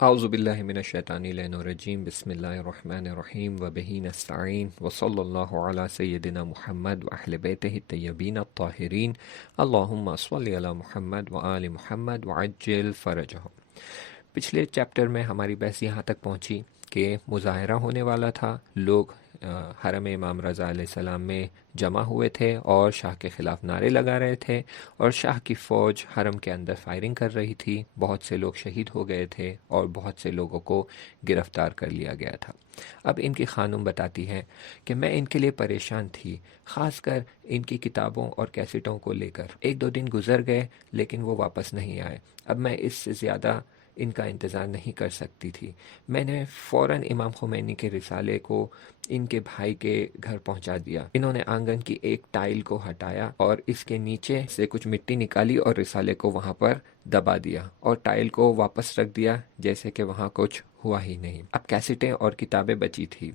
اعوذ باللہ من الشیطان الرجیم، بسم اللہ الرحمن الرحیم وبہ نستعین وصلی اللہ علی سیدنا محمد واہل بیتہ الطیبین الطاہرین، اللہم صلی علی محمد وآل محمد وعجل فرجہم۔ پچھلے چیپٹر میں ہماری بحث یہاں تک پہنچی کہ مظاہرہ ہونے والا تھا، لوگ حرم امام رضا علیہ السلام میں جمع ہوئے تھے اور شاہ کے خلاف نعرے لگا رہے تھے، اور شاہ کی فوج حرم کے اندر فائرنگ کر رہی تھی، بہت سے لوگ شہید ہو گئے تھے اور بہت سے لوگوں کو گرفتار کر لیا گیا تھا۔ اب ان کی خانم بتاتی ہے کہ میں ان کے لیے پریشان تھی، خاص کر ان کی کتابوں اور کیسٹوں کو لے کر۔ 1-2 دن گزر گئے لیکن وہ واپس نہیں آئے۔ اب میں اس سے زیادہ ان کا انتظار نہیں کر سکتی تھی۔ میں نے فوراً امام خمینی کے رسالے کو ان کے بھائی کے گھر پہنچا دیا۔ انہوں نے آنگن کی ایک ٹائل کو ہٹایا اور اس کے نیچے سے کچھ مٹی نکالی اور رسالے کو وہاں پر دبا دیا اور ٹائل کو واپس رکھ دیا جیسے کہ وہاں کچھ ہوا ہی نہیں۔ اب کیسٹیں اور کتابیں بچی تھی۔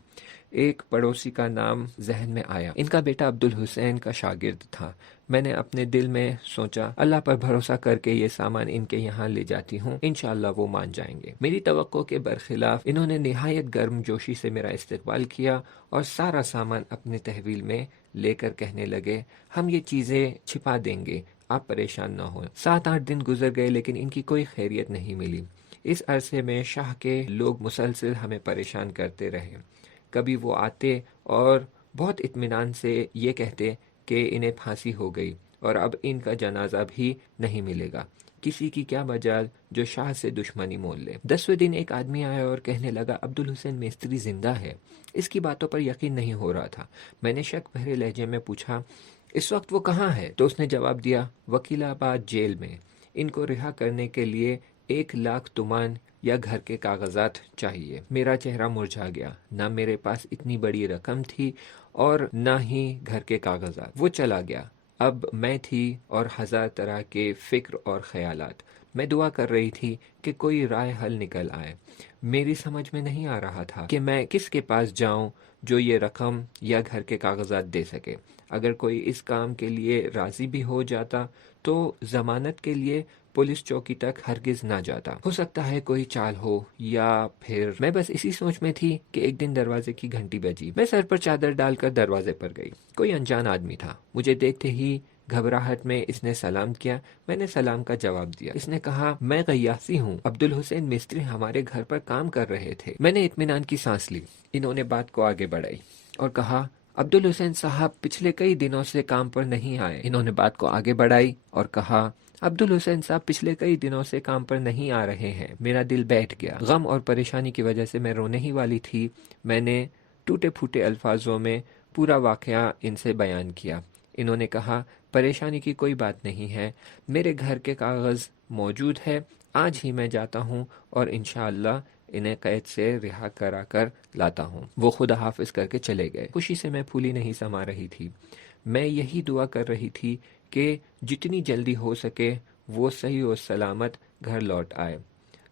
ایک پڑوسی کا نام ذہن میں آیا، ان کا بیٹا عبدالحسین کا شاگرد تھا۔ میں نے اپنے دل میں سوچا اللہ پر بھروسہ کر کے یہ سامان ان کے یہاں لے جاتی ہوں، انشاءاللہ وہ مان جائیں گے۔ میری توقع کے برخلاف انہوں نے نہایت گرم جوشی سے میرا استقبال کیا اور سارا سامان اپنے تحویل میں لے کر کہنے لگے ہم یہ چیزیں چھپا دیں گے، آپ پریشان نہ ہوں۔ 7-8 دن گزر گئے لیکن ان کی کوئی خیریت نہیں ملی۔ اس عرصے میں شاہ کے لوگ مسلسل ہمیں پریشان کرتے رہے۔ کبھی وہ آتے اور بہت اطمینان سے یہ کہتے کہ انہیں پھانسی ہو گئی اور اب ان کا جنازہ بھی نہیں ملے گا۔ کسی کی کیا مجال جو شاہ سے دشمنی مول لے۔ 10ویں دن ایک آدمی آیا اور کہنے لگا عبدالحسین مستری زندہ ہے۔ اس کی باتوں پر یقین نہیں ہو رہا تھا۔ میں نے شک بھرے لہجے میں پوچھا اس وقت وہ کہاں ہے؟ تو اس نے جواب دیا وکیل آباد جیل میں۔ ان کو رہا کرنے کے لیے 1,00,000 تومان یا گھر کے کاغذات چاہیے۔ میرا چہرہ مرجھا گیا، نہ میرے پاس اتنی بڑی رقم تھی اور نہ ہی گھر کے کاغذات۔ وہ چلا گیا۔ اب میں تھی اور 1000 طرح کے فکر اور خیالات۔ میں دعا کر رہی تھی کہ کوئی رائے حل نکل آئے۔ میری سمجھ میں نہیں آ رہا تھا کہ میں کس کے پاس جاؤں جو یہ رقم یا گھر کے کاغذات دے سکے۔ اگر کوئی اس کام کے لیے راضی بھی ہو جاتا تو ضمانت کے لیے پولیس چوکی تک ہرگز نہ جاتا۔ ہو سکتا ہے کوئی چال ہو یا پھر میں بس اسی سوچ میں تھی کہ ایک دن دروازے کی گھنٹی بجی۔ میں سر پر چادر ڈال کر دروازے پر گئی۔ کوئی انجان آدمی تھا۔ مجھے دیکھتے ہی گھبراہٹ میں اس نے سلام کیا۔ میں نے سلام کا جواب دیا۔ اس نے کہا میں غیاثی ہوں، عبدالحسین مستری ہمارے گھر پر کام کر رہے تھے۔ میں نے اطمینان کی سانس لی۔ انہوں نے بات کو آگے بڑھائی اور کہا عبدالحسین صاحب پچھلے کئی دنوں سے کام پر نہیں آئے۔ انہوں نے بات کو آگے بڑھائی اور کہا عبدالحسین صاحب پچھلے کئی دنوں سے کام پر نہیں آ رہے ہیں۔ میرا دل بیٹھ گیا۔ غم اور پریشانی کی وجہ سے میں رونے ہی والی تھی۔ میں نے ٹوٹے پھوٹے الفاظوں میں پورا واقعہ ان سے بیان کیا۔ انہوں نے کہا پریشانی کی کوئی بات نہیں ہے، میرے گھر کے کاغذ موجود ہے، آج ہی میں جاتا ہوں اور انشاءاللہ انہیں قید سے رہا کرا کر لاتا ہوں۔ وہ خدا حافظ کر کے چلے گئے۔ خوشی سے میں پھولی نہیں سما رہی تھی۔ میں یہی دعا کر رہی تھی کہ جتنی جلدی ہو سکے وہ صحیح و سلامت گھر لوٹ آئے۔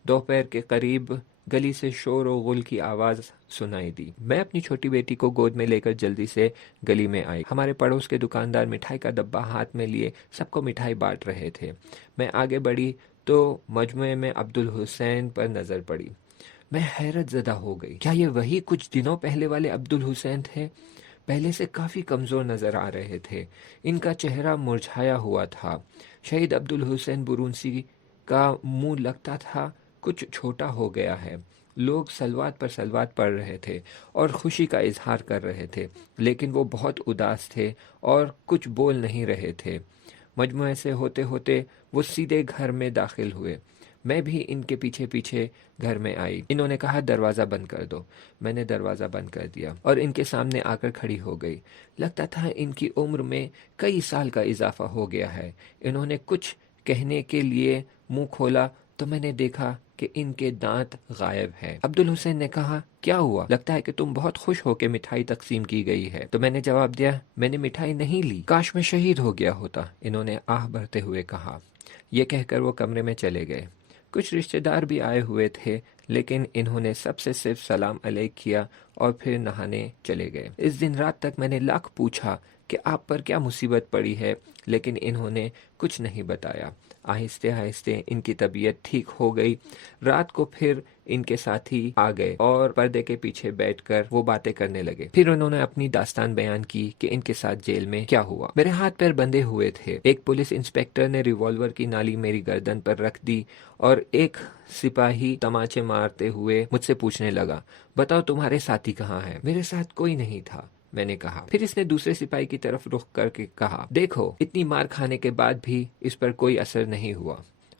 دوپہر کے قریب گلی سے شور و غل کی آواز سنائی دی۔ میں اپنی چھوٹی بیٹی کو گود میں لے کر جلدی سے گلی میں آئی۔ ہمارے پڑوس کے دکاندار مٹھائی کا ڈبہ ہاتھ میں لیے سب کو مٹھائی بانٹ رہے تھے۔ میں آگے بڑھی تو مجموعے میں عبدالحسین پر نظر پڑی۔ میں حیرت زدہ ہو گئی۔ کیا یہ وہی کچھ دنوں پہلے والے عبدالحسین تھے؟ پہلے سے کافی کمزور نظر آ رہے تھے۔ ان کا چہرہ مرجھایا ہوا تھا۔ شہید عبدالحسین برونسی کا منہ لگتا تھا کچھ چھوٹا ہو گیا ہے۔ لوگ صلوات پر صلوات پڑھ رہے تھے اور خوشی کا اظہار کر رہے تھے، لیکن وہ بہت اداس تھے اور کچھ بول نہیں رہے تھے۔ مجموعے سے ہوتے ہوتے وہ سیدھے گھر میں داخل ہوئے۔ میں بھی ان کے پیچھے پیچھے گھر میں آئی۔ انہوں نے کہا دروازہ بند کر دو۔ میں نے دروازہ بند کر دیا اور ان کے سامنے آ کر کھڑی ہو گئی۔ لگتا تھا ان کی عمر میں کئی سال کا اضافہ ہو گیا ہے۔ انہوں نے کچھ کہنے کے لیے منہ کھولا تو میں نے دیکھا کہ ان کے دانت غائب ہیں۔ عبدالحسین نے کہا کیا ہوا؟ لگتا ہے کہ تم بہت خوش ہو کہ مٹھائی تقسیم کی گئی ہے۔ تو میں نے جواب دیا میں نے مٹھائی نہیں لی، کاش میں شہید ہو گیا ہوتا۔ انہوں نے آہ بھرتے ہوئے کہا۔ یہ کہہ کر وہ کمرے میں چلے گئے۔ کچھ رشتہ دار بھی آئے ہوئے تھے لیکن انہوں نے سب سے صرف سلام علیک کیا اور پھر نہانے چلے گئے۔ اس دن رات تک میں نے لاکھ پوچھا کہ آپ پر کیا مصیبت پڑی ہے، لیکن انہوں نے کچھ نہیں بتایا۔ آہستہ آہستہ ان کی طبیعت ٹھیک ہو گئی۔ رات کو پھر ان کے ساتھی آ گئے اور پردے کے پیچھے بیٹھ کر وہ باتیں کرنے لگے۔ پھر انہوں نے اپنی داستان بیان کی کہ ان کے ساتھ جیل میں کیا ہوا۔ میرے ہاتھ پیر بندھے ہوئے تھے۔ ایک پولیس انسپکٹر نے ریوالور کی نالی میری گردن پر رکھ دی اور ایک سپاہی تماچے مارتے ہوئے مجھ سے پوچھنے لگا، بتاؤ تمہارے ساتھی کہاں ہے؟ میرے ساتھ کوئی نہیں تھا، میں نے کہا۔ پھر اس نے دوسرے سپاہی کی طرف رخ کر کے کہا، دیکھو اتنی مار کھانے کے بعد بھی اس پر کوئی اثر نہیں ہوا،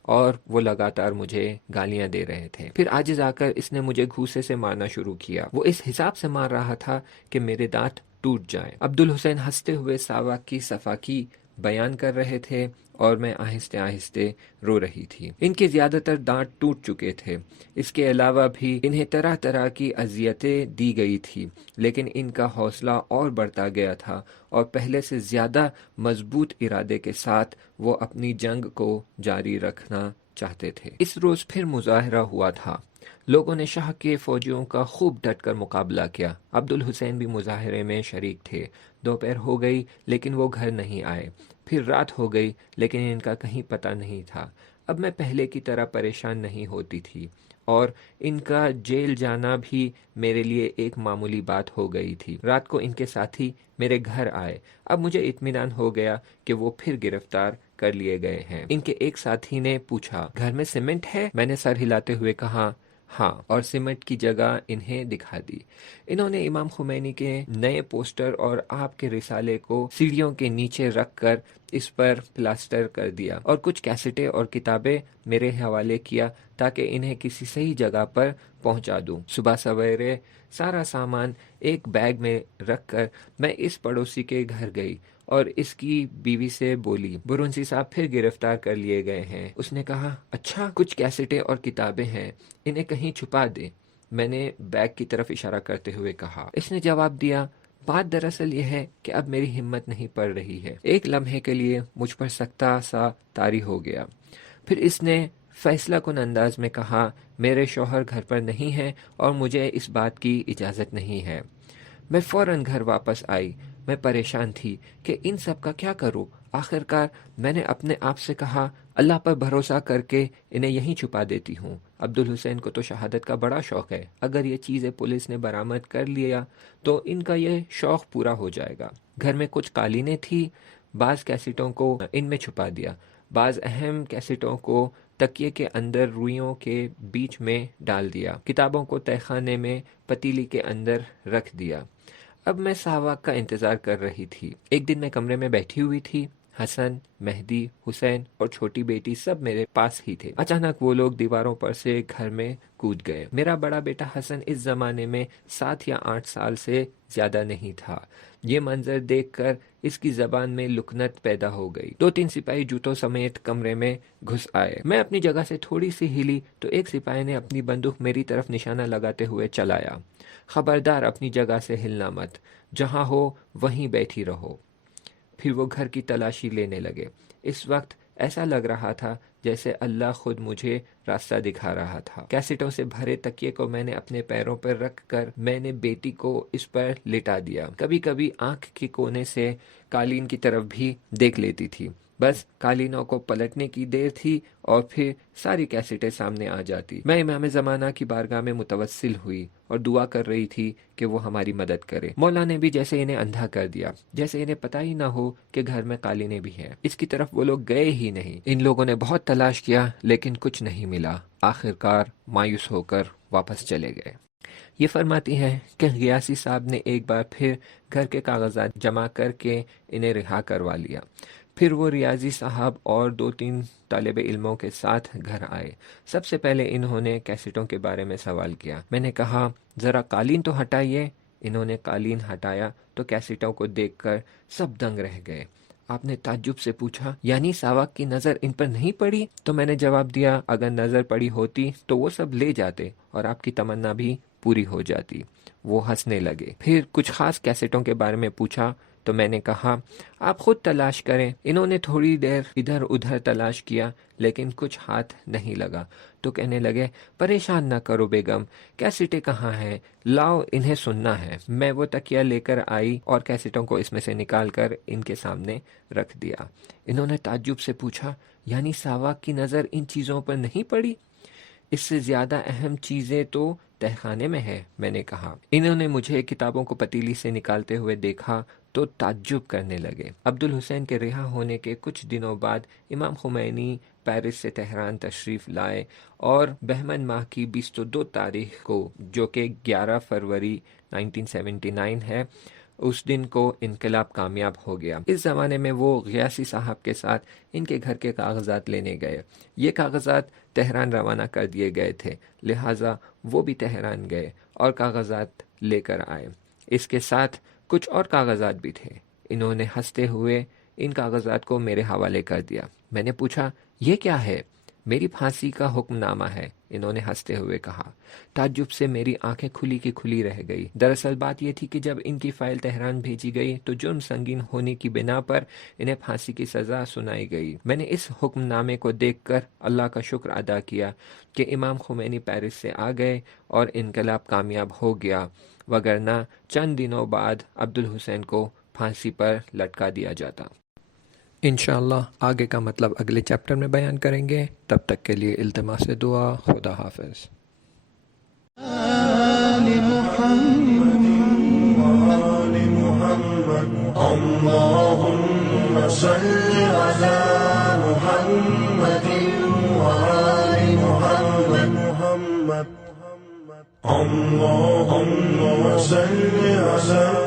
اور وہ لگاتار مجھے گالیاں دے رہے تھے۔ پھر عاجز آ کر اس نے مجھے گھوسے سے مارنا شروع کیا۔ وہ اس حساب سے مار رہا تھا کہ میرے دانت ٹوٹ جائیں۔ عبدالحسین ہنستے ہوئے ساواک کی صفاکی بیان کر رہے تھے اور میں آہستہ آہستہ رو رہی تھی۔ ان کے زیادہ تر دانت ٹوٹ چکے تھے۔ اس کے علاوہ بھی انہیں طرح طرح کی اذیتیں دی گئی تھی، لیکن ان کا حوصلہ اور بڑھتا گیا تھا اور پہلے سے زیادہ مضبوط ارادے کے ساتھ وہ اپنی جنگ کو جاری رکھنا چاہتے تھے۔ اس روز پھر مظاہرہ ہوا تھا۔ لوگوں نے شاہ کے فوجیوں کا خوب ڈٹ کر مقابلہ کیا۔ عبدالحسین بھی مظاہرے میں شریک تھے۔ دوپہر ہو گئی لیکن وہ گھر نہیں آئے۔ پھر رات ہو گئی لیکن ان کا کہیں پتہ نہیں تھا۔ اب میں پہلے کی طرح پریشان نہیں ہوتی تھی اور ان کا جیل جانا بھی میرے لیے ایک معمولی بات ہو گئی تھی۔ رات کو ان کے ساتھی میرے گھر آئے۔ اب مجھے اطمینان ہو گیا کہ وہ پھر گرفتار کر لیے گئے ہیں۔ ان کے ایک ساتھی نے پوچھا، گھر میں سیمنٹ ہے؟ میں نے سر ہلاتے ہوئے کہا ہاں، اور سیمنٹ کی جگہ انہیں دکھا دی۔ انہوں نے امام خمینی کے نئے پوسٹر اور آپ کے رسالے کو سیڑھیوں کے نیچے رکھ کر اس پر پلاسٹر کر دیا اور کچھ کیسٹیں اور کتابیں میرے حوالے کیا تاکہ انہیں کسی صحیح جگہ پر پہنچا دوں۔ صبح سویرے سارا سامان ایک بیگ میں رکھ کر میں اس پڑوسی کے گھر گئی اور اس کی بیوی سے بولی، برونسی صاحب پھر گرفتار کر لیے گئے ہیں۔ اس نے کہا، اچھا، کچھ کیسٹیں اور کتابیں ہیں، انہیں کہیں چھپا دے۔ میں نے بیگ کی طرف اشارہ کرتے ہوئے کہا۔ اس نے جواب دیا، بات دراصل یہ ہے کہ اب میری ہمت نہیں پڑ رہی ہے۔ ایک لمحے کے لیے مجھ پر سکتہ سا طاری ہو گیا۔ پھر اس نے فیصلہ کن انداز میں کہا، میرے شوہر گھر پر نہیں ہیں اور مجھے اس بات کی اجازت نہیں ہے۔ میں فوراً گھر واپس آئی۔ میں پریشان تھی کہ ان سب کا کیا کروں۔ آخر کار میں نے اپنے آپ سے کہا، اللہ پر بھروسہ کر کے انہیں یہیں چھپا دیتی ہوں۔ عبدالحسین کو تو شہادت کا بڑا شوق ہے، اگر یہ چیزیں پولیس نے برآمد کر لیا تو ان کا یہ شوق پورا ہو جائے گا۔ گھر میں کچھ قالینیں تھی، بعض کیسٹوں کو ان میں چھپا دیا، بعض اہم کیسٹوں کو تکیے کے اندر روئیوں کے بیچ میں ڈال دیا، کتابوں کو تہہ خانے میں پتیلی کے اندر رکھ دیا۔ اب میں ساواک کا انتظار کر رہی تھی۔ ایک دن میں کمرے میں بیٹھی ہوئی تھی، حسن، مہدی، حسین اور چھوٹی بیٹی سب میرے پاس ہی تھے۔ اچانک وہ لوگ دیواروں پر سے گھر میں کود گئے۔ میرا بڑا بیٹا حسن اس زمانے میں 7 یا 8 سال سے زیادہ نہیں تھا۔ یہ منظر دیکھ کر اس کی زبان میں لکنت پیدا ہو گئی۔ 2-3 سپاہی جوتوں سمیت کمرے میں گھس آئے۔ میں اپنی جگہ سے تھوڑی سی ہلی تو ایک سپاہی نے اپنی بندوق میری طرف نشانہ لگاتے ہوئے چلایا، خبردار اپنی جگہ سے ہلنا مت، جہاں ہو وہیں بیٹھی رہو۔ پھر وہ گھر کی تلاشی لینے لگے۔ اس وقت ایسا لگ رہا تھا جیسے اللہ خود مجھے راستہ دکھا رہا تھا۔ کیسٹوں سے بھرے تکیے کو میں نے اپنے پیروں پر رکھ کر میں نے بیٹی کو اس پر لٹا دیا۔ کبھی کبھی آنکھ کے کونے سے قالین کی طرف بھی دیکھ لیتی تھی۔ بس قالینوں کو پلٹنے کی دیر تھی اور پھر ساری کیسٹیں سامنے آ جاتی۔ میں امام زمانہ کی بارگاہ میں متوسل ہوئی اور دعا کر رہی تھی کہ وہ ہماری مدد کرے۔ مولا نے بھی جیسے انہیں اندھا کر دیا، جیسے انہیں پتہ ہی نہ ہو کہ گھر میں قالینیں بھی ہیں۔ اس کی طرف وہ لوگ گئے ہی نہیں۔ ان لوگوں نے بہت تلاش کیا لیکن کچھ نہیں ملا۔ آخر کار مایوس ہو کر واپس چلے گئے۔ یہ فرماتی ہیں کہ غیاثی صاحب نے ایک بار پھر گھر کے کاغذات جمع کر کے انہیں رہا کروا لیا۔ پھر وہ ریاضی صاحب اور 2-3 طالب علموں کے ساتھ گھر آئے۔ سب سے پہلے انہوں نے کیسٹوں کے بارے میں سوال کیا۔ میں نے کہا، ذرا قالین تو ہٹائیے۔ انہوں نے قالین ہٹایا تو کیسٹوں کو دیکھ کر سب دنگ رہ گئے۔ آپ نے تعجب سے پوچھا، یعنی ساواک کی نظر ان پر نہیں پڑی؟ تو میں نے جواب دیا، اگر نظر پڑی ہوتی تو وہ سب لے جاتے اور آپ کی تمنا بھی پوری ہو جاتی۔ وہ ہنسنے لگے۔ پھر کچھ خاص کیسٹوں کے بارے میں پوچھا تو میں نے کہا آپ خود تلاش کریں۔ انہوں نے تھوڑی دیر ادھر ادھر تلاش کیا لیکن کچھ ہاتھ نہیں لگا تو کہنے لگے پریشان نہ کرو بیگم، کیسٹیں کہاں ہیں، لاؤ انہیں سننا ہے۔ میں وہ تکیہ لے کر آئی اور کیسٹوں کو اس میں سے نکال کر ان کے سامنے رکھ دیا۔ انہوں نے تعجب سے پوچھا یعنی ساواک کی نظر ان چیزوں پر نہیں پڑی؟ اس سے زیادہ اہم چیزیں تو تہخانے میں ہے، میں نے کہا۔ انہوں نے مجھے کتابوں کو پتیلی سے نکالتے ہوئے دیکھا تو تعجب کرنے لگے۔ عبدالحسین کے رہا ہونے کے کچھ دنوں بعد امام خمینی پیرس سے تہران تشریف لائے اور بہمن ماہ کی 22 تاریخ کو، جو کہ 11 فروری 1979 ہے، اس دن کو انقلاب کامیاب ہو گیا۔ اس زمانے میں وہ غیاثی صاحب کے ساتھ ان کے گھر کے کاغذات لینے گئے۔ یہ کاغذات تہران روانہ کر دیے گئے تھے، لہٰذا وہ بھی تہران گئے اور کاغذات لے کر آئے۔ اس کے ساتھ کچھ اور کاغذات بھی تھے۔ انہوں نے ہنستے ہوئے ان کاغذات کو میرے حوالے کر دیا۔ میں نے پوچھا یہ کیا ہے؟ میری پھانسی کا حکم نامہ ہے، انہوں نے ہنستے ہوئے کہا۔ تعجب سے میری آنکھیں کھلی کی کھلی رہ گئی۔ دراصل بات یہ تھی کہ جب ان کی فائل تہران بھیجی گئی تو جرم سنگین ہونے کی بنا پر انہیں پھانسی کی سزا سنائی گئی۔ میں نے اس حکم نامے کو دیکھ کر اللہ کا شکر ادا کیا کہ امام خمینی پیرس سے آ گئے اور انقلاب کامیاب ہو گیا، وگرنہ چند دنوں بعد عبدالحسین کو پھانسی پر لٹکا دیا جاتا۔ انشاءاللہ آگے کا مطلب اگلے چیپٹر میں بیان کریں گے۔ تب تک کے لیے التماس دعا، خدا حافظ۔ اللهم صل على محمد وآل محمد اللهم صل على